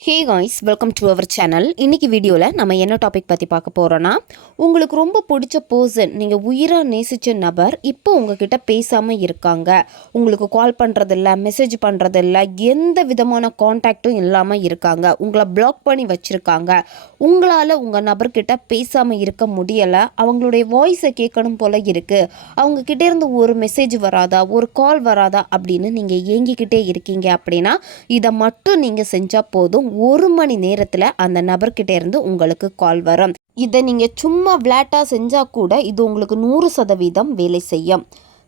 Hey guys welcome to our channel இன்றைக்கி வீடியோவில் நம்ம என்ன டாபிக் பற்றி பார்க்க போகிறோன்னா உங்களுக்கு ரொம்ப பிடிச்ச பர்சன் நீங்கள் உயிராக நேசித்த நபர் இப்போ உங்ககிட்ட பேசாமல் இருக்காங்க. உங்களுக்கு கால் பண்ணுறதில்ல மெசேஜ் பண்ணுறதில்ல எந்த விதமான காண்டாக்டும் இல்லாமல் இருக்காங்க. உங்களை பிளாக் பண்ணி வச்சுருக்காங்க. உங்களால் உங்கள் நபர்கிட்ட பேசாமல் இருக்க முடியலை. அவங்களுடைய வாய்ஸை கேட்கணும் போல் இருக்குது அவங்கக்கிட்டே இருந்து ஒரு மெசேஜ் வராதா ஒரு கால் வராதா அப்படின்னு நீங்கள் ஏங்கிக்கிட்டே இருக்கீங்க அப்படின்னா இதை மட்டும் நீங்கள் செஞ்சால் போதும். ஒரு மணி நேரத்தில் அந்த நபர்கிட்ட இருந்து உங்களுக்கு கால் வரும். இதை நீங்கள் சும்மா விளாட்டாக செஞ்சால் கூட இது உங்களுக்கு நூறு சதவீதம் வேலை செய்யும்.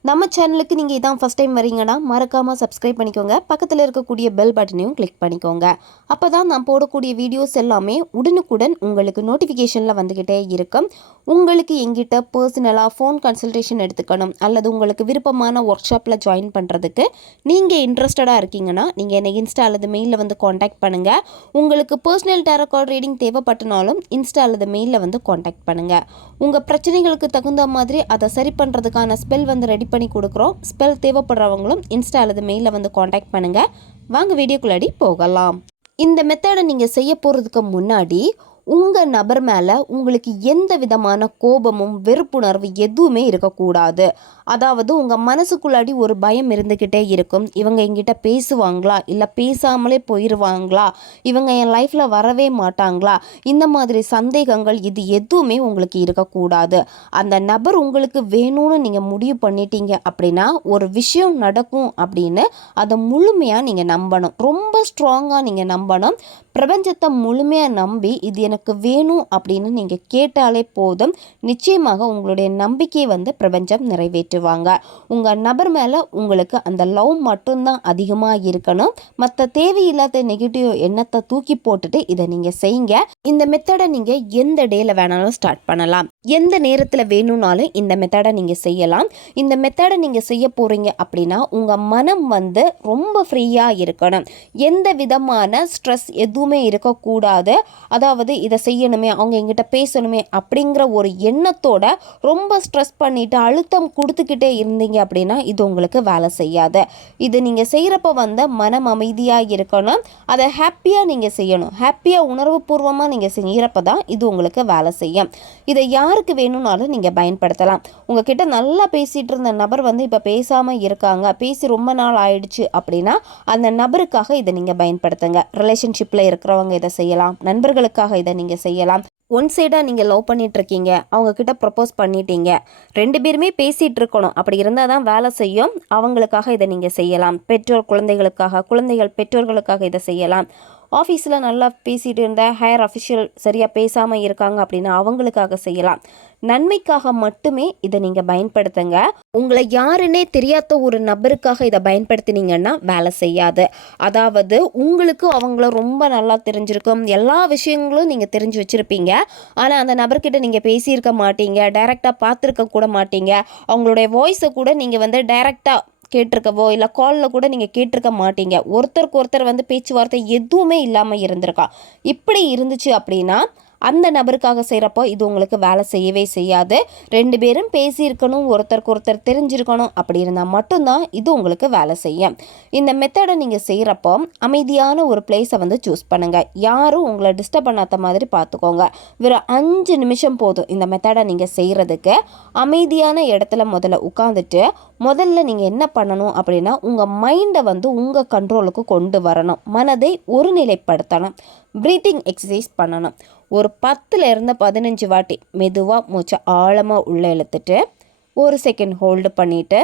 நம்ம சேனலுக்கு நீங்கள் இதான் ஃபஸ்ட் டைம் வரீங்கன்னா மறக்காமல் சப்ஸ்கிரைப் பண்ணிக்கோங்க. பக்கத்தில் இருக்கக்கூடிய பெல் பட்டனையும் கிளிக் பண்ணிக்கோங்க. அப்போ தான் நான் போடக்கூடிய வீடியோஸ் எல்லாமே உடனுக்குடன் உங்களுக்கு நோட்டிஃபிகேஷனில் வந்துக்கிட்டே இருக்கும். உங்களுக்கு எங்கிட்ட பர்சனலாக ஃபோன் கன்சல்டேஷன் எடுத்துக்கணும் அல்லது உங்களுக்கு விருப்பமான ஒர்க் ஷாப்பில் ஜாயின் பண்ணுறதுக்கு நீங்கள் இன்ட்ரெஸ்டடாக இருக்கீங்கன்னா நீங்கள் என்னை இன்ஸ்டா அல்லது மெயிலில் வந்து காண்டாக்ட் பண்ணுங்கள் உங்களுக்கு பர்சனல் டேரக்கார்ட் ரீடிங் தேவைப்பட்டனாலும் இன்ஸ்டா அல்லது மெயிலில் வந்து காண்டாக்ட் பண்ணுங்கள் உங்கள் பிரச்சனைகளுக்கு தகுந்த மாதிரி அதை சரி பண்ணுறதுக்கான ஸ்பெல் வந்து ரெடி பண்ணி கொடுக்குறோம். ஸ்பெல் தேவைப்படுறவங்களும் இன்ஸ்டா அல்லது மெயிலில் வந்து காண்டாக்ட் பண்ணுங்கள் வாங்க வீடியோக்குள்ளாடி போகலாம். இந்த மெத்தடை நீங்கள் செய்ய போகிறதுக்கு முன்னாடி உங்கள் நபர் மேலே உங்களுக்கு எந்த விதமான கோபமும் வெறுப்புணர்வு எதுவுமே இருக்கக்கூடாது. அதாவது உங்கள் மனசுக்குள்ளாடி ஒரு பயம் இருந்துக்கிட்டே இருக்கும். இவங்க எங்கிட்ட பேசுவாங்களா? இல்லை பேசாமலே போயிடுவாங்களா இவங்க என் லைஃப்பில் வரவே மாட்டாங்களா? இந்த மாதிரி சந்தேகங்கள் இது எதுவுமே உங்களுக்கு இருக்கக்கூடாது. அந்த நபர் உங்களுக்கு வேணும்னு நீங்கள் முடிவு பண்ணிட்டீங்க அப்படின்னா ஒரு விஷயம் நடக்கும் அப்படின்னு அதை முழுமையாக நீங்கள் நம்பணும். ரொம்ப ஸ்ட்ராங்காக நீங்கள் நம்பணும். பிரபஞ்சத்தை முழுமையாக நம்பி இது எனக்கு வேணும் அப்படின்னு நீங்கள் கேட்டாலே போதும். நிச்சயமாக உங்களுடைய நம்பிக்கையை வந்து பிரபஞ்சம் நிறைவேற்றுவாங்க. உங்கள் நபர் மேலே உங்களுக்கு அந்த லவ் மட்டும்தான் அதிகமாக இருக்கணும். மற்ற தேவையில்லாத நெகட்டிவ் எண்ணத்தை தூக்கி போட்டுட்டு இதை நீங்கள் செய்யுங்க. இந்த மெத்தடை நீங்கள் எந்த டேயில் வேணாலும் ஸ்டார்ட் பண்ணலாம். எந்த நேரத்தில் வேணும்னாலும் இந்த மெத்தடை நீங்கள் செய்யலாம். இந்த மெத்தடை நீங்கள் செய்ய போகிறீங்க அப்படின்னா உங்கள் மனம் வந்து ரொம்ப ஃப்ரீயாக இருக்கணும். எந்த விதமான ஸ்ட்ரெஸ் எதுவும் இருக்கக்கூடாது. அதாவது இதை செய்யணுமே அவங்க எங்கிட்ட பேசணுமே அப்படிங்கிற ஒரு எண்ணத்தோட ரொம்ப ஸ்ட்ரெஸ் பண்ணிவிட்டு அழுத்தம் கொடுத்துக்கிட்டே இருந்தீங்க அப்படின்னா இது உங்களுக்கு வேலை செய்யாது. இது நீங்கள் செய்கிறப்ப வந்து மனம் அமைதியாக இருக்கணும். அதை ஹாப்பியாக நீங்கள் செய்யணும். ஹாப்பியாக உணர்வுபூர்வமாக நீங்கள் செய்கிறப்ப தான் இது உங்களுக்கு வேலை செய்யும். இதை யாருக்கு வேணும்னாலும் நீங்கள் பயன்படுத்தலாம். உங்ககிட்ட நல்லா பேசிகிட்டு இருந்த நபர் வந்து இப்போ பேசாமல் இருக்காங்க. பேசி ரொம்ப நாள் ஆயிடுச்சு அப்படின்னா அந்த நபருக்காக இதை நீங்கள் பயன்படுத்துங்க. ரிலேஷன்ஷிப்பில் இருக்கிறவங்க இதை செய்யலாம். நண்பர்களுக்காக இதை நீங்கள் செய்யலாம். ஒன் சைடாக நீங்கள் லவ் பண்ணிகிட்ருக்கீங்க அவங்கக்கிட்ட அவங்க ப்ரப்போஸ் பண்ணிட்டீங்க. ரெண்டு பேருமே பேசிகிட்டு இருக்கணும் அப்படி இருந்தால் தான் வேலை செய்யும். அவங்களுக்காக இதை நீங்கள் செய்யலாம். பெற்றோர் குழந்தைகளுக்காக குழந்தைகள் பெற்றோர்களுக்காக இதை செய்யலாம். ஆஃபீஸில் நல்லா பேசிகிட்டு இருந்த ஹையர் அஃபிஷியல் சரியாக பேசாமல் இருக்காங்க அப்படின்னா அவங்களுக்காக செய்யலாம். நன்மைக்காக மட்டுமே இதை நீங்கள் பயன்படுத்துங்க. உங்களை யாருன்னே தெரியாத ஒரு நபருக்காக இதை பயன்படுத்தினீங்கன்னா வேலை செய்யாது. அதாவது உங்களுக்கு அவங்கள ரொம்ப நல்லா தெரிஞ்சிருக்கும். எல்லா விஷயங்களும் நீங்கள் தெரிஞ்சு வச்சுருப்பீங்க. ஆனால் அந்த நபர்கிட்ட நீங்கள் பேசியிருக்க மாட்டீங்க. டைரெக்டாக பார்த்துருக்க கூட மாட்டீங்க. அவங்களுடைய வாய்ஸை கூட நீங்கள் வந்து டைரெக்டாக கேட்டிருக்கவோ இல்லை காலில் கூட நீங்கள் கேட்டிருக்க மாட்டீங்க. ஒருத்தருக்கு ஒருத்தர் வந்து பேச்சுவார்த்தை எதுவுமே இல்லாமல் இருந்திருக்கா. இப்படி இருந்துச்சு அப்படின்னா அந்த நபருக்காக செய்கிறப்போ இது உங்களுக்கு வேலை செய்யவே செய்யாது. ரெண்டு பேரும் பேசியிருக்கணும் ஒருத்தருக்கு ஒருத்தர் தெரிஞ்சிருக்கணும். அப்படி இருந்தால் மட்டும்தான் இது உங்களுக்கு வேலை செய்யும். இந்த மெத்தடை நீங்கள் செய்கிறப்போ அமைதியான ஒரு பிளேஸை வந்து சூஸ் பண்ணுங்கள் யாரும் உங்களை டிஸ்டர்ப் பண்ணாத மாதிரி பார்த்துக்கோங்க. வெறும் அஞ்சு நிமிஷம் போதும் இந்த மெத்தடை நீங்கள் செய்கிறதுக்கு அமைதியான இடத்துல முதல்ல உட்காந்துட்டு முதல்ல நீங்கள் என்ன பண்ணணும் அப்படின்னா உங்கள் மைண்டை வந்து உங்கள் கண்ட்ரோலுக்கு கொண்டு வரணும். மனதை ஒருநிலைப்படுத்தணும். ப்ரீத்திங் எக்ஸசைஸ் பண்ணணும். ஒரு பத்தில் பதினஞ்சு வாட்டி மெதுவாக மூச்சை ஆழமாக உள்ளே இழுத்துட்டு ஒரு செகண்ட் ஹோல்டு பண்ணிவிட்டு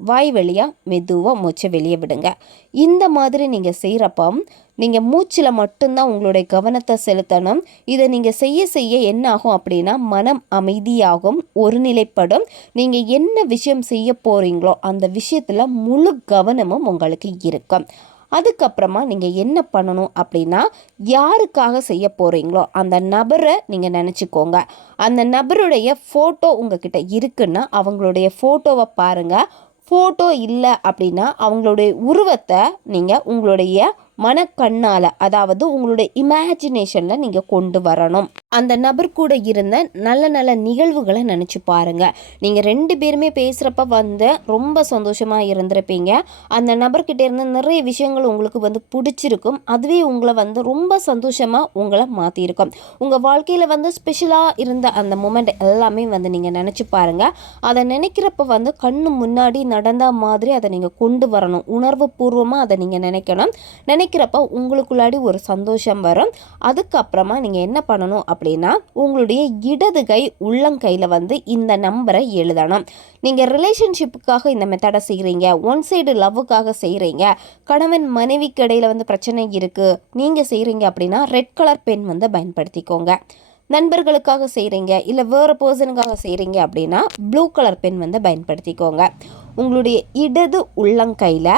வாய் வழியாக மெதுவாக மூச்சை வெளியே விடுங்க. இந்த மாதிரி நீங்கள் செய்கிறப்ப நீங்கள் மூச்சில் மட்டும்தான் உங்களுடைய கவனத்தை செலுத்தணும். இதை நீங்கள் செய்ய செய்ய என்ன ஆகும் அப்படின்னா மனம் அமைதியாகும் ஒருநிலைப்படும். நீங்கள் என்ன விஷயம் செய்ய போகிறீங்களோ அந்த விஷயத்தில் முழு கவனமும் உங்களுக்கு இருக்கும். அதுக்கப்புறமா நீங்கள் என்ன பண்ணணும் அப்படின்னா யாருக்காக செய்ய போகிறீங்களோ அந்த நபரை நீங்கள் நினச்சிக்கோங்க. அந்த நபருடைய ஃபோட்டோ உங்ககிட்ட இருக்குன்னா அவங்களுடைய ஃபோட்டோவை பாருங்கள் ஃபோட்டோ இல்லை அப்படின்னா அவங்களுடைய உருவத்தை நீங்கள் உங்களுடைய மனக்கண்ணால் அதாவது உங்களுடைய இமேஜினேஷனில் நீங்கள் கொண்டு வரணும். அந்த நபர் கூட இருந்த நல்ல நல்ல நிகழ்வுகளை நினச்சி பாருங்க. நீங்கள் ரெண்டு பேருமே பேசுகிறப்ப வந்து ரொம்ப சந்தோஷமாக இருந்திருப்பீங்க. அந்த நபர்கிட்ட இருந்து நிறைய விஷயங்கள் உங்களுக்கு வந்து பிடிச்சிருக்கும். அதுவே உங்களை வந்து ரொம்ப சந்தோஷமாக உங்களை மாற்றிருக்கும் உங்கள் வாழ்க்கையில் வந்து ஸ்பெஷலாக இருந்த அந்த மூமெண்ட் எல்லாமே வந்து நீங்கள் நினச்சி பாருங்கள் அதை நினைக்கிறப்ப வந்து கண்ணு முன்னாடி நடந்த மாதிரி அதை நீங்கள் கொண்டு வரணும். உணர்வு பூர்வமாக அதை நீங்கள் நினைக்கணும். நினைக்கிறப்ப உங்களுக்குள்ளாடி ஒரு சந்தோஷம் வரும். அதுக்கப்புறமா நீங்கள் என்ன பண்ணணும் அப்படின்னா உங்களுடைய இடது கை உள்ளங்கையில் வந்து இந்த நம்பரை எழுதணும். நீங்கள் ரிலேஷன்ஷிப்புக்காக இந்த மெத்தடை செய்கிறீங்க ஒன் சைடு லவ்வுக்காக செய்கிறீங்க கணவன் மனைவிக்கு இடையில் வந்து பிரச்சனை இருக்குது நீங்கள் செய்கிறீங்க அப்படின்னா ரெட் கலர் பென் வந்து பயன்படுத்திக்கோங்க. நண்பர்களுக்காக செய்கிறீங்க இல்லை வேறு பர்சனுக்காக செய்கிறீங்க அப்படின்னா ப்ளூ கலர் பென் வந்து பயன்படுத்திக்கோங்க. உங்களுடைய இடது உள்ளங்கையில்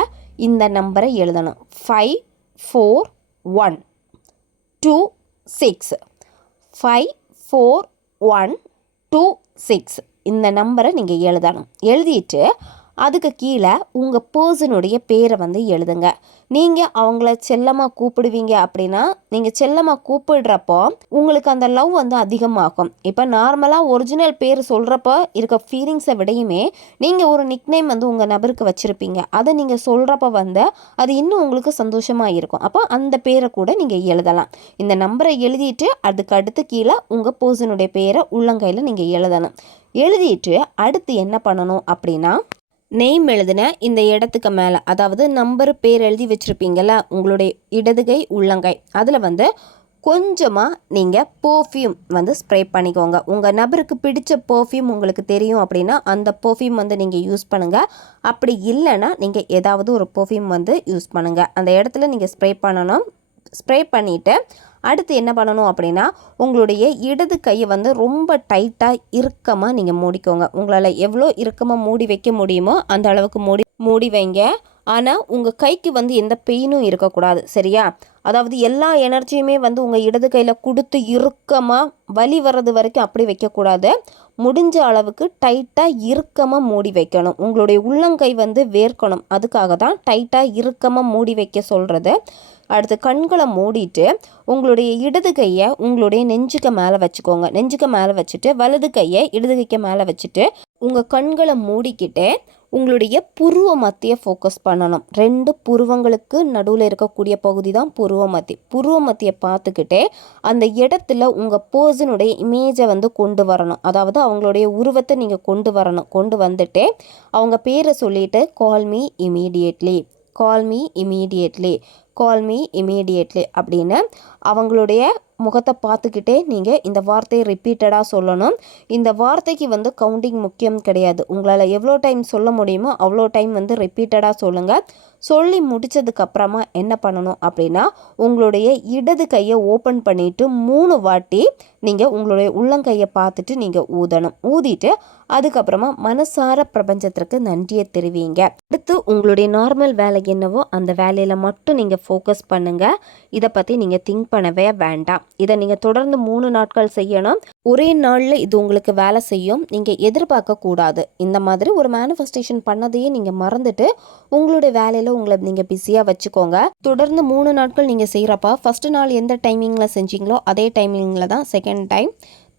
இந்த நம்பரை எழுதணும். Five four one two six five four one two six இந்த நம்பரை நீங்கள் எழுதணும். எழுதிட்டு அதுக்கு கீழே உங்கள் பர்சனுடைய பேரை வந்து எழுதுங்க. நீங்கள் அவங்கள செல்லமாக கூப்பிடுவீங்க அப்படின்னா நீங்கள் செல்லமாக கூப்பிடுறப்போ உங்களுக்கு அந்த லவ் வந்து அதிகமாகும். இப்போ நார்மலாக ஒரிஜினல் பேர் சொல்கிறப்போ இருக்க ஃபீலிங்ஸை விடையுமே நீங்கள் ஒரு நிக்நேம் வந்து உங்கள் நபருக்கு வச்சுருப்பீங்க. அதை நீங்கள் சொல்கிறப்ப வந்து அது இன்னும் உங்களுக்கு சந்தோஷமாக இருக்கும். அப்போ அந்த பேரை கூட நீங்கள் எழுதலாம். இந்த நம்பரை எழுதிட்டு அதுக்கு அடுத்து கீழே உங்கள் பர்சனுடைய பேரை உள்ளங்கையில் நீங்கள் எழுதணும். எழுதிட்டு அடுத்து என்ன பண்ணணும் அப்படின்னா நெய்ம் எழுதின இந்த இடத்துக்கு மேலே அதாவது நம்பர் பேர் எழுதி வச்சுருப்பீங்கள்ல உங்களுடைய இடதுகை உள்ளங்கை. அதில் வந்து கொஞ்சமாக நீங்கள் பர்ஃப்யூம் வந்து ஸ்ப்ரே பண்ணிக்கோங்க. உங்கள் நபருக்கு பிடிச்ச பர்ஃப்யூம் உங்களுக்கு தெரியும் அப்படின்னா அந்த பர்ஃப்யூம் வந்து நீங்கள் யூஸ் பண்ணுங்கள் அப்படி இல்லைன்னா நீங்கள் ஏதாவது ஒரு பர்ஃப்யூம் வந்து யூஸ் பண்ணுங்கள் அந்த இடத்துல நீங்கள் ஸ்ப்ரே பண்ணணும். ஸ்ப்ரே பண்ணிவிட்டு அடுத்து என்ன பண்ணணும் அப்படின்னா உங்களுடைய இடது கையை வந்து ரொம்ப டைட்டாக இறுக்கமாக நீங்கள் மூடிக்கோங்க. உங்களால் எவ்வளோ இறுக்கமாக மூடி வைக்க முடியுமோ அந்த அளவுக்கு மூடி மூடி வைங்க. ஆனால் உங்கள் கைக்கு வந்து எந்த பெயினும் இருக்கக்கூடாது சரியா? அதாவது எல்லா எனர்ஜியுமே வந்து உங்கள் இடது கையில் கொடுத்து இறுக்கமாக வலி வர்றது வரைக்கும் அப்படி வைக்கக்கூடாது. முடிஞ்ச அளவுக்கு டைட்டாக இறுக்கமாக மூடி வைக்கணும். உங்களுடைய உள்ளங்கை வந்து வேர்க்கணும். அதுக்காக தான் டைட்டாக இறுக்கமாக மூடி வைக்க சொல்கிறது அடுத்து கண்களை மூடிட்டு உங்களுடைய இடது கையை உங்களுடைய நெஞ்சுக்கு மேலே வச்சுக்கோங்க. நெஞ்சுக்கு மேலே வச்சுட்டு வலது கையை இடது கைக்கு மேலே வச்சுட்டு உங்கள் கண்களை மூடிக்கிட்டு உங்களுடைய புருவ மத்தியை ஃபோக்கஸ் பண்ணணும். ரெண்டு புருவங்களுக்கு நடுவில் இருக்கக்கூடிய பகுதி தான் புருவ மத்தி புருவ மத்தியை பார்த்துக்கிட்டே அந்த இடத்துல உங்கள் பர்சனுடைய இமேஜை வந்து கொண்டு வரணும். அதாவது அவங்களுடைய உருவத்தை நீங்கள் கொண்டு வரணும். கொண்டு வந்துட்டு அவங்க பேரை சொல்லிட்டு call me immediately call me immediately call me immediately அப்படின்னு அவங்களுடைய முகத்தை பார்த்துக்கிட்டே நீங்கள் இந்த வார்த்தையை ரிப்பீட்டடாக சொல்லணும். இந்த வார்த்தைக்கு வந்து கவுண்டிங் முக்கியம் கிடையாது. உங்களால் எவ்வளோ டைம் சொல்ல முடியுமோ அவ்வளோ டைம் வந்து ரிப்பீட்டடாக சொல்லுங்கள் சொல்லி முடித்ததுக்கப்புறமா என்ன பண்ணணும் அப்படின்னா உங்களுடைய இடது கையை ஓப்பன் பண்ணிவிட்டு மூணு வாட்டி நீங்கள் உங்களுடைய உள்ளங்கையை பார்த்துட்டு நீங்கள் ஊதணும். ஊதிட்டு அதுக்கப்புறமா மனசார பிரபஞ்சத்திற்கு நன்றியை தெரிவிங்க. அடுத்து உங்களுடைய நார்மல் வேலை என்னவோ அந்த வேலையில் மட்டும் நீங்கள் ஃபோக்கஸ் பண்ணுங்கள் இதை பற்றி நீங்கள் திங்க் பண்ணவே வேண்டாம். இதை நீங்கள் தொடர்ந்து மூணு நாட்கள் செய்யணும். ஒரே நாளில் இது உங்களுக்கு வேலை செய்யும். நீங்கள் எதிர்பார்க்கக்கூடாது இந்த மாதிரி ஒரு மேனிஃபெஸ்டேஷன் பண்ணதையே நீங்கள் மறந்துட்டு உங்களுடைய வேலையில் உங்களை நீங்கள் பிஸியாக வச்சுக்கோங்க. தொடர்ந்து மூணு நாட்கள் நீங்கள் செய்கிறப்ப ஃபஸ்ட்டு நாள் எந்த டைமிங்கில் செஞ்சீங்களோ அதே டைமிங்கில் தான் செகண்ட் டைம்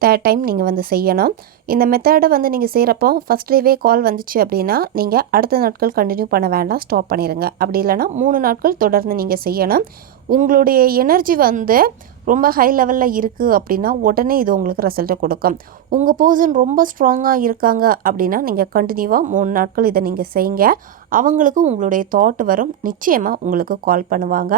தேர்ட் டைம் நீங்கள் வந்து செய்யணும். இந்த மெத்தடை வந்து நீங்கள் செய்கிறப்போ ஃபஸ்ட் டேவே கால் வந்துச்சு அப்படின்னா நீங்கள் அடுத்த நாட்கள் கண்டினியூ பண்ண வேண்டாம் ஸ்டாப் பண்ணிடுங்க அப்படி இல்லைன்னா மூணு நாட்கள் தொடர்ந்து நீங்கள் செய்யணும். உங்களுடைய எனர்ஜி வந்து ரொம்ப ஹை லெவலில் இருக்குது அப்படின்னா உடனே இது உங்களுக்கு ரிசல்ட்டை கொடுக்கும். உங்கள் பர்சன் ரொம்ப ஸ்ட்ராங்காக இருக்காங்க அப்படின்னா நீங்கள் கண்டினியூவாக மூணு நாட்கள் இதை நீங்கள் செய்யுங்க. அவங்களுக்கு உங்களுடைய தாட் வரும். நிச்சயமாக உங்களுக்கு கால் பண்ணுவாங்க.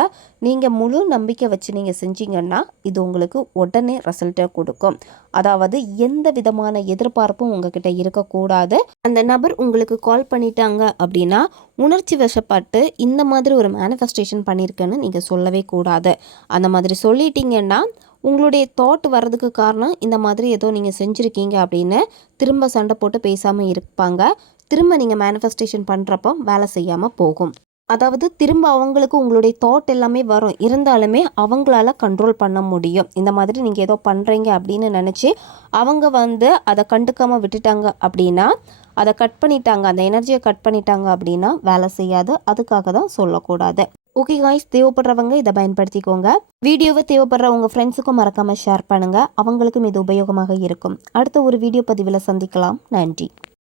நீங்கள் முழு நம்பிக்கை வச்சு நீங்கள் செஞ்சீங்கன்னா இது உங்களுக்கு உடனே ரிசல்ட்டை கொடுக்கும். அதாவது எந்த விதமான எதிர்பார்ப்பும் உங்ககிட்ட இருக்கக்கூடாது. அந்த நபர் உங்களுக்கு கால் பண்ணிட்டாங்க அப்படின்னா உணர்ச்சி வசப்பட்டு இந்த மாதிரி ஒரு மேனிஃபெஸ்டேஷன் பண்ணியிருக்கேன்னு நீங்கள் சொல்லவே கூடாது. அந்த மாதிரி சொல்லிட்டீங்கன்னா உங்களுடைய தாட் வர்றதுக்கு காரணம் இந்த மாதிரி ஏதோ நீங்கள் செஞ்சுருக்கீங்க அப்படின்னு திரும்ப சண்டை போட்டு பேசாமல் இருப்பாங்க. திரும்ப நீங்கள் மேனிஃபெஸ்டேஷன் பண்ணுறப்போ வேலை செய்யாமல் போகும். அதாவது திரும்ப அவங்களுக்கு உங்களுடைய தாட் எல்லாமே வரும். இருந்தாலுமே அவங்களால கண்ட்ரோல் பண்ண முடியும். இந்த மாதிரி நீங்கள் ஏதோ பண்ணுறீங்க அப்படின்னு நினச்சி அவங்க வந்து அதை கண்டுக்காமல் விட்டுட்டாங்க அப்படின்னா அதை கட் பண்ணிட்டாங்க. அந்த எனர்ஜியை கட் பண்ணிட்டாங்க அப்படின்னா வேலை செய்யாது. அதுக்காக தான் சொல்லக்கூடாது. ஓகே காய்ஸ் தேவைப்படுறவங்க இதை பயன்படுத்திக்கோங்க. வீடியோவை தேவைப்படுற உங்கள் ஃப்ரெண்ட்ஸுக்கும் மறக்காமல் ஷேர் பண்ணுங்கள் அவங்களுக்கும் இது உபயோகமாக இருக்கும். அடுத்த ஒரு வீடியோ பதிவில் சந்திக்கலாம். நன்றி.